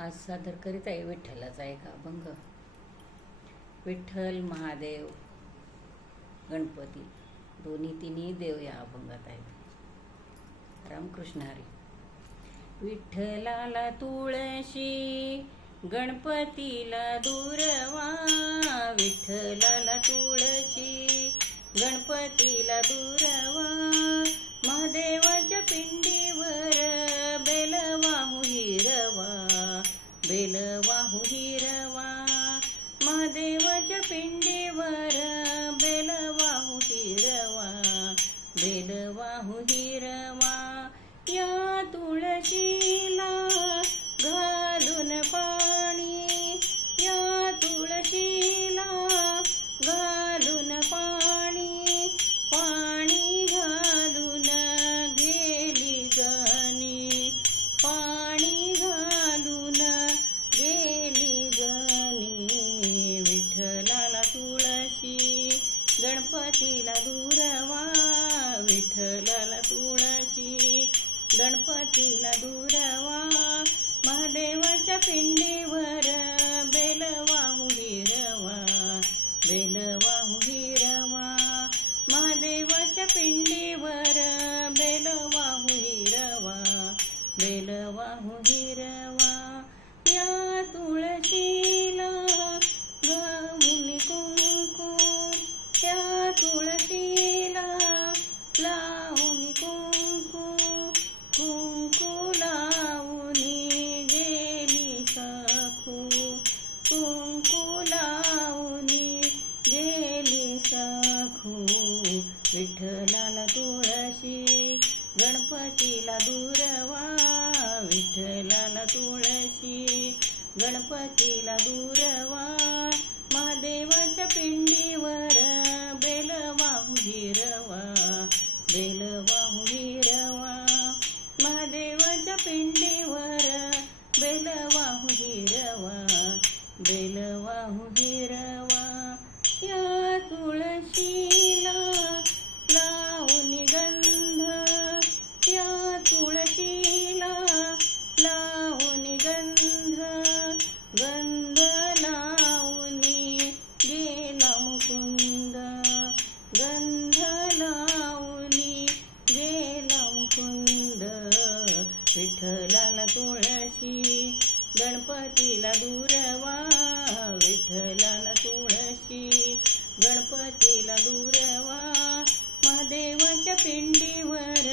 आज सादर करीत आहे विठ्ठलाचा एक अभंग. विठ्ठल, महादेव, गणपती दोन्ही तिन्ही देव या अभंगात आहेत. रामकृष्ण हरी. विठ्ठलाला तुळशी, गणपतीला दूरवा. विठ्ठलाला तुळशी, गणपतीला दूरवा. महादेवाच्या पिंडीवर बेलवाहू हिरवा, बेलवाहू हिरवा. महादेवाच्या पिंडीवर बेलवाहू हिरवा, बेलवाहू हिरवा. या तुळशीला घालून पाणी, या तुळशीला घालून पाणी, पाणी घालून गेली गणी, पाणी घालून गेली गणी. विठ्ठलाला तुळशी, गणपतीला दूरवा. विठ्ठलाला तुळशी, गणपतीला दूरवा. महादेवाच्या पिंडीवर बेलवाहू हिरवा, बेलवाहू हिरवा. महादेवाच्या पिंडीवर बेलवाहू हिरवा, बेलवाहू हिरवा. या तुळशीला गाऊन कुंकू, या तुळशीला लावून कुंकू, कुंकू लावून गेली सखू, कुंकू लावून गेली सखू. विठ्ठलाला तुळशी, गणपतीला दूरवा. विठ्ठलाला तुळशी, गणपतीला दूरवा. महादेवाच्या पिंडीवर बेलवाहू हिरवा, बेलवाहू हिरवा. महादेवाच्या पिंडीवर बेलवाहू हिरवा, बेलवाहू हिरवा. या तुळशीला लावून गंध, या तुळशीला लावून गंध, गंध लावून गेला मुकुंद, गंध लावून गेला मुकुंद. विठ्ठलाला तुळशी, गणपतीला दूरवा. विठ्ठलाला तुळशी, गणपतीला दूरवा. महादेवाच्या पिंडीवर